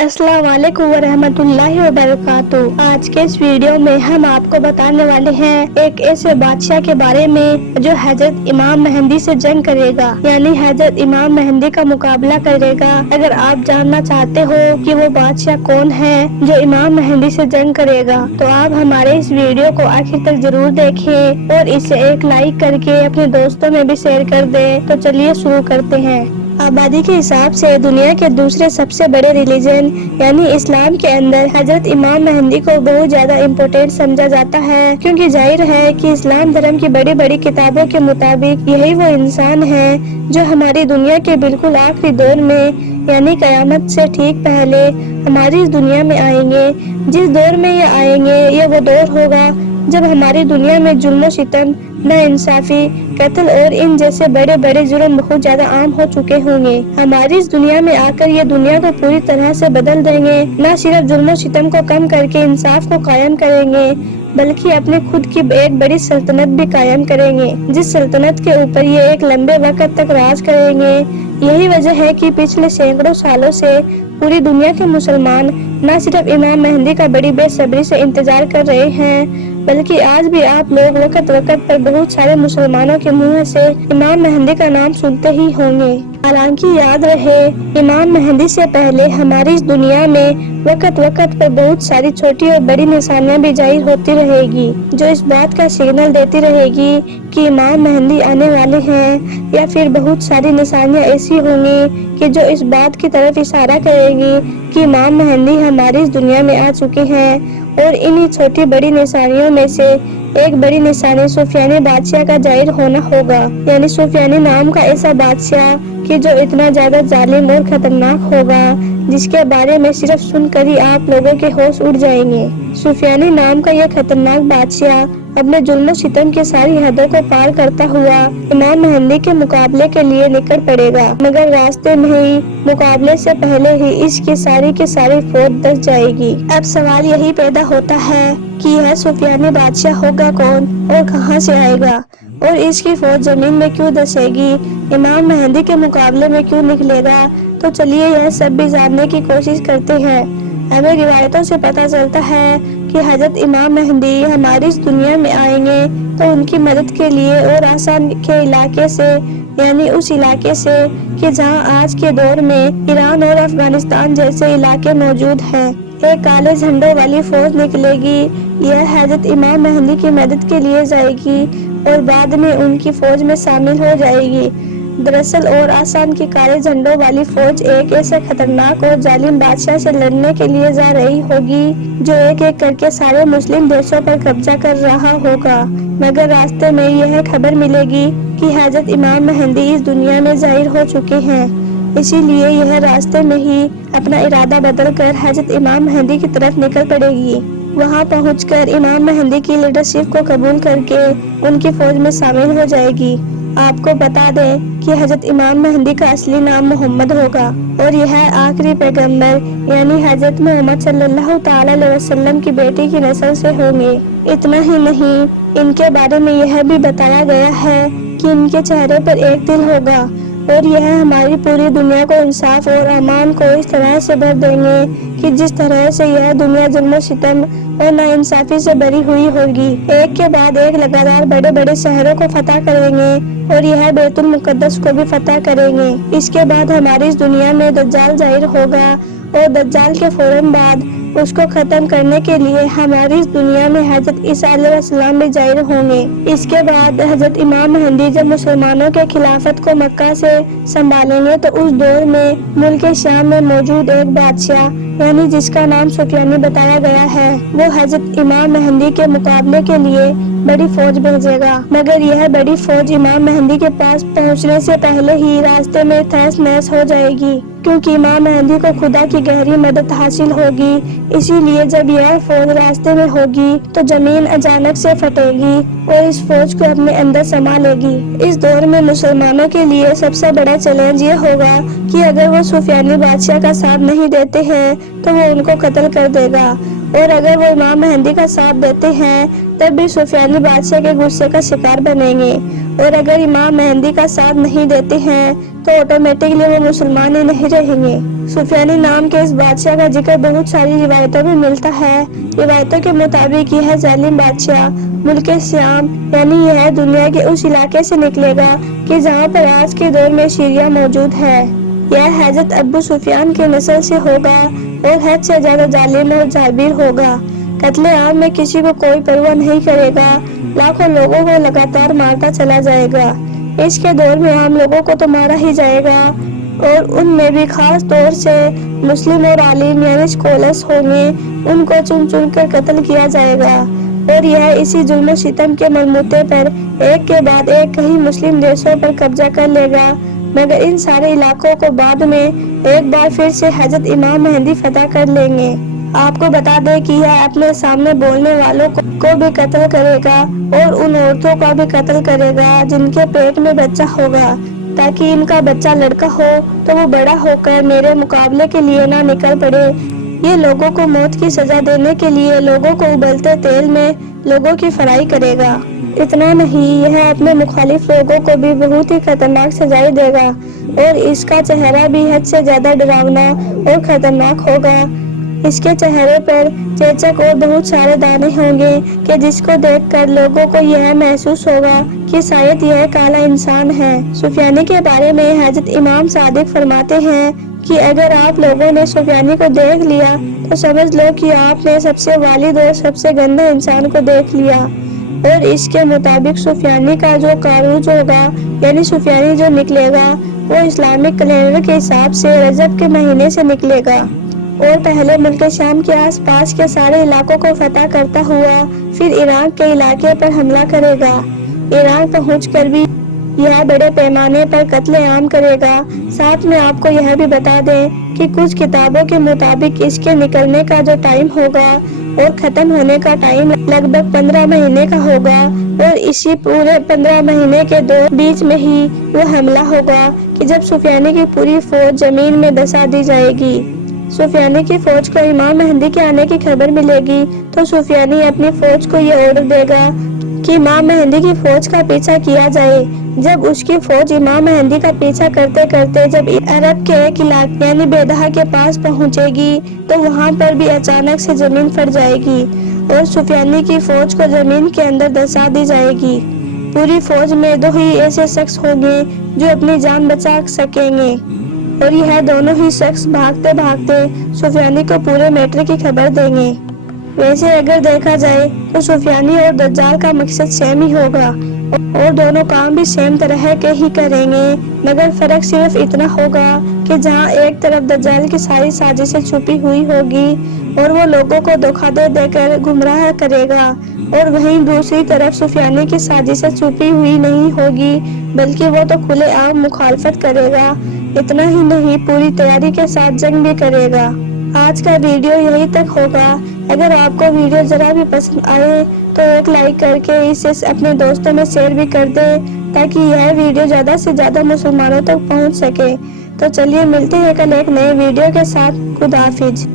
अस्सलाम वालेकुम वरहमतुल्लाहि वबरकातुहू। आज के इस वीडियो में हम आपको बताने वाले हैं एक ऐसे बादशाह के बारे में जो हजरत इमाम मेहंदी से जंग करेगा, यानी हजरत इमाम मेहंदी का मुकाबला करेगा। अगर आप जानना चाहते हो कि वो बादशाह कौन है जो इमाम मेहंदी से जंग करेगा, तो आप हमारे इस वीडियो को आखिर तक जरूर देखें और इसे एक लाइक करके अपने दोस्तों में भी शेयर कर दें। तो चलिए शुरू करते हैं। आबादी के हिसाब से दुनिया के दूसरे सबसे बड़े रिलीजन यानी इस्लाम के अंदर हजरत इमाम मेहंदी को बहुत ज्यादा इम्पोर्टेंट समझा जाता है, क्योंकि जाहिर है कि इस्लाम धर्म की बड़ी बड़ी किताबों के मुताबिक यही वो इंसान है जो हमारी दुनिया के बिल्कुल आखिरी दौर में यानी कयामत से ठीक पहले हमारी इस दुनिया में आएंगे। जिस दौर में ये आएंगे ये वो दौर होगा जब हमारी दुनिया में जुल्म सितम, नाइंसाफी, कत्ल और इन जैसे बड़े बड़े जुर्म बहुत ज्यादा आम हो चुके होंगे। हमारी इस दुनिया में आकर ये दुनिया को पूरी तरह से बदल देंगे। न सिर्फ जुल्म सितम को कम करके इंसाफ को कायम करेंगे, बल्कि अपने खुद की एक बड़ी सल्तनत भी कायम करेंगे, जिस सल्तनत के ऊपर ये एक लंबे वक्त तक राज करेंगे। यही वजह है कि पिछले सैकड़ों सालों से पूरी दुनिया के मुसलमान न सिर्फ इमाम मेहंदी का बड़ी बेसब्री से इंतजार कर रहे हैं, बल्कि आज भी आप लोग वक्त वक्त पर बहुत सारे मुसलमानों के मुंह से इमाम मेहंदी का नाम सुनते ही होंगे। हालांकि याद रहे, इमाम मेहंदी से पहले हमारी इस दुनिया में वक्त वक्त पर बहुत सारी छोटी और बड़ी निशानियां भी जाहिर होती रहेगी, जो इस बात का सिग्नल देती रहेगी कि इमाम मेहंदी आने वाले हैं। या फिर बहुत सारी निशानियां ऐसी होंगी कि जो इस बात की तरफ इशारा करेगी कि इमाम मेहंदी हमारी इस दुनिया में आ चुके हैं। और इन्हीं छोटी बड़ी निशानियों में से एक बड़ी निशानी सुफियानी बादशाह का जाहिर होना होगा, यानी सुफियानी नाम का ऐसा बादशाह कि जो इतना ज्यादा जालिम और खतरनाक होगा जिसके बारे में सिर्फ सुनकर ही आप लोगों के होश उड़ जाएंगे। सुफियानी नाम का यह खतरनाक बादशाह अपने जुल्म सितम की सारी हदों को पार करता हुआ इमाम मेहंदी के मुकाबले के लिए निकल पड़ेगा, मगर रास्ते में ही मुकाबले से पहले ही इसकी सारी फौज दस जाएगी। अब सवाल यही पैदा होता है कि यह सुफियानी बादशाह होगा कौन और कहां से आएगा, और इसकी फौज जमीन में क्यों धसेगी, इमाम मेहंदी के मुकाबले में क्यों निकलेगा। तो चलिए यह सब भी जानने की कोशिश करते हैं। हमें रिवायतों से पता चलता है कि हजरत इमाम मेहंदी हमारी इस दुनिया में आएंगे तो उनकी मदद के लिए और आसान के इलाके से, यानी उस इलाके से कि जहां आज के दौर में ईरान और अफगानिस्तान जैसे इलाके मौजूद हैं, एक काले झंडों वाली फौज निकलेगी। यह हजरत इमाम मेहंदी की मदद के लिए जाएगी और बाद में उनकी फौज में शामिल हो जाएगी। दरअसल और आसान की काले झंडों वाली फौज एक ऐसे खतरनाक और जालिम बादशाह से लड़ने के लिए जा रही होगी जो एक एक करके सारे मुस्लिम देशों पर कब्जा कर रहा होगा। मगर रास्ते में यह खबर मिलेगी कि हजरत इमाम मेहंदी इस दुनिया में जाहिर हो चुके हैं, इसीलिए यह रास्ते में ही अपना इरादा बदलकर हजरत इमाम मेहंदी की तरफ निकल पड़ेगी। वहां पहुंचकर इमाम मेहंदी की लीडरशिप को कबूल करके उनकी फौज में शामिल हो जाएगी। आपको बता दें कि हजरत इमाम मेहंदी का असली नाम मोहम्मद होगा और यह आखिरी पैगंबर यानी हजरत मोहम्मद सल्लल्लाहु ताला अलैहि वसल्लम की बेटी की नस्ल से होंगे। इतना ही नहीं, इनके बारे में यह भी बताया गया है कि इनके चेहरे पर एक दिल होगा और यह हमारी पूरी दुनिया को इंसाफ और अमान को इस तरह से भर देंगे कि जिस तरह से यह दुनिया जुल्म सितम और नाइंसाफी से भरी हुई होगी। एक के बाद एक लगातार बड़े बड़े शहरों को फतह करेंगे और यह बैतुल मुकद्दस को भी फतह करेंगे। इसके बाद हमारी इस दुनिया में दज्जाल जाहिर होगा और दज्जाल के फौरन बाद उसको खत्म करने के लिए हमारी इस दुनिया में हजरत ईसा अलैहिस्सलाम भी जाहिर होंगे। इसके बाद हजरत इमाम मेहंदी जब मुसलमानों के खिलाफत को मक्का से संभालेंगे तो उस दौर में मुल्क शाम में मौजूद एक बादशाह यानी जिसका नाम सुफियानी बताया गया है, वो हजरत इमाम मेहंदी के मुकाबले के लिए बड़ी फौज भेजेगा। मगर यह बड़ी फौज इमाम मेहंदी के पास पहुंचने से पहले ही रास्ते में तहस नहस हो जाएगी, क्योंकि इमाम मेहंदी को खुदा की गहरी मदद हासिल होगी। इसीलिए जब यह फौज रास्ते में होगी तो जमीन अचानक से फटेगी और इस फौज को अपने अंदर समा लेगी। इस दौर में मुसलमानों के लिए सबसे बड़ा चैलेंज ये होगा कि अगर वो सुफियानी बादशाह का साथ नहीं देते हैं तो वो उनको कत्ल कर देगा, और अगर वो इमाम मेहंदी का साथ देते हैं तब भी सुफियानी बादशाह के गुस्से का शिकार बनेंगे اور اگر امام مہدی کا ساتھ نہیں دیتے ہیں تو آٹومیٹکلی وہ مسلمان ہی نہیں رہیں گے۔ سفیانی نام کے اس بادشاہ کا ذکر بہت ساری روایتوں میں ملتا ہے۔ روایتوں کے مطابق یہ ظالم بادشاہ ملک شام یعنی یہ دنیا کے اس علاقے سے نکلے گا کہ جہاں پر آج کے دور میں سیریا موجود ہے۔ یہ حضرت ابو سفیان کے نسل سے ہوگا اور حد سے زیادہ ظالم اور جابر ہوگا۔ قتل عام میں کسی کو کوئی پرواہ نہیں کرے گا، لاکھوں لوگوں کو لگاتار مارتا چلا جائے گا۔ اس کے دور میں عام لوگوں کو تو مارا ہی جائے گا اور ان میں بھی خاص طور سے مسلم اور عالم یعنی اسکالرز ہوں گے، ان کو چن چن کر قتل کیا جائے گا۔ اور یہ اسی ظلم و ستم کے مرموتے پر ایک کے بعد ایک کئی مسلم دیشوں پر قبضہ کر لے گا، مگر ان سارے علاقوں کو بعد میں ایک بار پھر سے حضرت امام مہدی فتح کر لیں گے۔ آپ کو بتا دیں کہ یہ اپنے سامنے بولنے والوں کو بھی قتل کرے گا اور ان عورتوں کا بھی قتل کرے گا جن کے پیٹ میں بچہ ہوگا، تاکہ ان کا بچہ لڑکا ہو تو وہ بڑا ہو کر میرے مقابلے کے لیے نہ نکل پڑے۔ یہ لوگوں کو موت کی سزا دینے کے لیے لوگوں کو ابلتے تیل میں لوگوں کی فرائی کرے گا۔ اتنا نہیں، یہ اپنے مخالف لوگوں کو بھی بہت ہی خطرناک سزائیں دے گا اور اس کا چہرہ بھی حد سے زیادہ ڈراؤنا اور خطرناک ہوگا۔ اس کے چہرے پر چیچک اور بہت سارے دانے ہوں گے کہ جس کو دیکھ کر لوگوں کو یہ محسوس ہوگا کہ شاید یہ کالا انسان ہے۔ سفیانی کے بارے میں حضرت امام صادق فرماتے ہیں کہ اگر آپ لوگوں نے سفیانی کو دیکھ لیا تو سمجھ لو کہ آپ نے سب سے والد اور سب سے گندے انسان کو دیکھ لیا۔ اور اس کے مطابق سفیانی کا جو کاروج ہوگا یعنی سفیانی جو نکلے گا وہ اسلامک کیلنڈر کے حساب سے رجب کے مہینے سے نکلے گا اور پہلے ملک شام کے آس پاس کے سارے علاقوں کو فتح کرتا ہوا پھر عراق کے علاقے پر حملہ کرے گا۔ عراق پہنچ کر بھی یہ بڑے پیمانے پر قتل عام کرے گا۔ ساتھ میں آپ کو یہ بھی بتا دیں کہ کچھ کتابوں کے مطابق اس کے نکلنے کا جو ٹائم ہوگا اور ختم ہونے کا ٹائم لگ بھگ 15 مہینے کا ہوگا اور اسی پورے 15 مہینے کے بیچ میں ہی وہ حملہ ہوگا کہ جب سفیانی کی پوری فوج زمین میں دسا دی جائے گی۔ سفیانی کی فوج کو امام مہدی کے آنے کی خبر ملے گی تو سفیانی اپنی فوج کو یہ آرڈر دے گا کہ امام مہدی کی فوج کا پیچھا کیا جائے۔ جب اس کی فوج امام مہدی کا پیچھا کرتے کرتے جب عرب کے ایک علاقے یعنی بیدہ کے پاس پہنچے گی تو وہاں پر بھی اچانک سے زمین پھٹ جائے گی اور سفیانی کی فوج کو زمین کے اندر دسا دی جائے گی۔ پوری فوج میں 2 ہی ایسے شخص ہوں گے جو اپنی جان بچا سکیں گے اور یہ دونوں ہی شخص بھاگتے بھاگتے سفیانی کو پورے میٹر کی خبر دیں گے۔ ویسے اگر دیکھا جائے تو سفیانی اور دجال کا مقصد سیم ہی ہوگا اور دونوں کام بھی سیم طرح کے ہی کریں گے، مگر فرق صرف اتنا ہوگا کہ جہاں ایک طرف دجال کی ساری سازشیں چھپی ہوئی ہوگی اور وہ لوگوں کو دھوکہ دے کر گمراہ کرے گا، اور وہیں دوسری طرف سفیانی کی سازشیں چھپی ہوئی نہیں ہوگی بلکہ وہ تو کھلے عام مخالفت کرے گا۔ اتنا ہی نہیں، پوری تیاری کے ساتھ جنگ بھی کرے گا۔ آج کا ویڈیو یہی تک ہوگا۔ اگر آپ کو ویڈیو ذرا بھی پسند آئے تو ایک لائک کر کے اسے اپنے دوستوں میں شیئر بھی کر دیں تاکہ یہ ویڈیو زیادہ سے زیادہ مسلمانوں تک پہنچ سکے۔ تو چلیے ملتے ہیں کل ایک نئے ویڈیو کے ساتھ۔ خدا حافظ۔